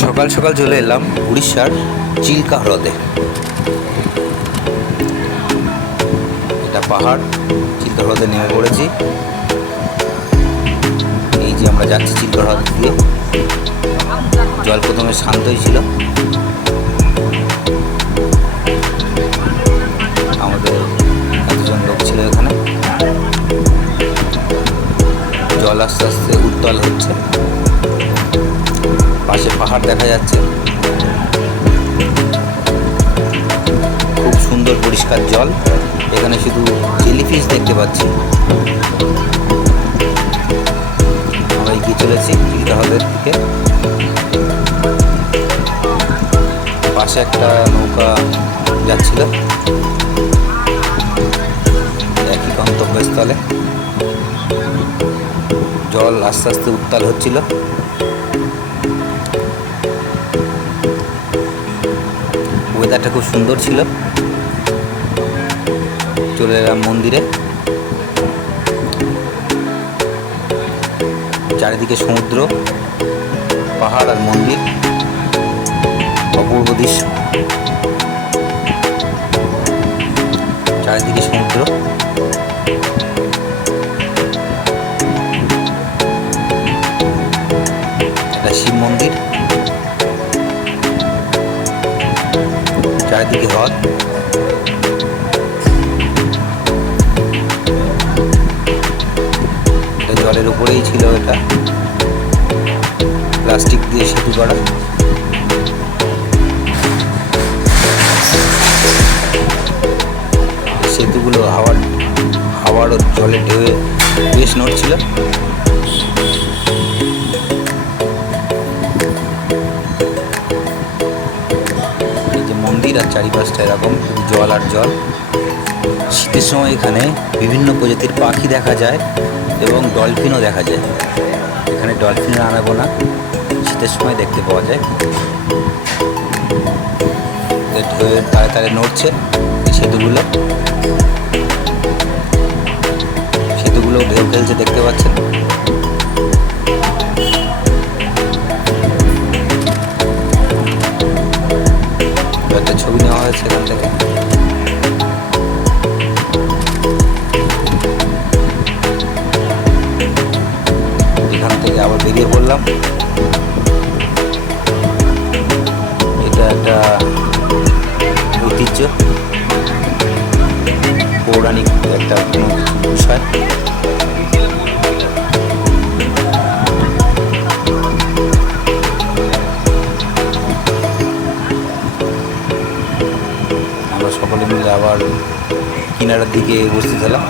সকাল সকাল চলে এলাম উড়িষ্যার চিল্কা হ্রদে। এটা পাহাড়, চিল্কা হ্রদে নেমে পড়েছি। এই যে আমরা যাচ্ছি চিল্কা হ্রদ দিয়ে। জল প্রথমে শান্তই ছিল, আমাদের এতজন লোক ছিল এখানে। জল আস্তে আস্তে উত্তাল হচ্ছে, পাশে পাহাড় দেখা যাচ্ছে, খুব সুন্দর পরিষ্কার জল। এখানে শুধু জেলিফিশ দেখতে পাচ্ছি। আমরা এগিয়ে চলেছি চিল্কা হ্রদের দিকে। পাশে একটা নৌকা যাচ্ছিল একই গন্তব্যস্থলে। জল আস্তে আস্তে উত্তাল হচ্ছিল। ওয়েদারটা খুব সুন্দর ছিল। চলে এলাম মন্দিরে। চারিদিকে সমুদ্র, পাহাড় আর মন্দির, অপূর্ব দৃশ্য। চারিদিকে সমুদ্র, এটা শিব মন্দির, চারিদিকে হ্রদ। এটা জলের উপরেই ছিল। এটা প্লাস্টিক দিয়ে সেতু করা। সেতুগুলো হাওয়ার ও জলের ঢেউয়ে বেশ নড়ছিল। এই যে মন্দির আর চারিপাশটা এরকম জল আর জল। শীতের সময় এখানে বিভিন্ন প্রজাতির পাখি দেখা যায় এবং ডলফিনও দেখা যায়। এখানে ডলফিনের আনাগোনা শীতের সময় দেখতে পাওয়া যায়। ঢেউয়ে তারে তারে নড়ছে এই সেতুগুলো ঢেউ খেলছে, দেখতে পাচ্ছেন। একটা ছবি নেওয়া হয়েছে এখান থেকে। এখান থেকে আবার বেরিয়ে পড়লাম। এটা একটা ঐতিহ্য, পৌরাণিক একটা বিষয়। আমরা সকলে মিলে আবার কিনারার দিকে উপস্থিত হলাম।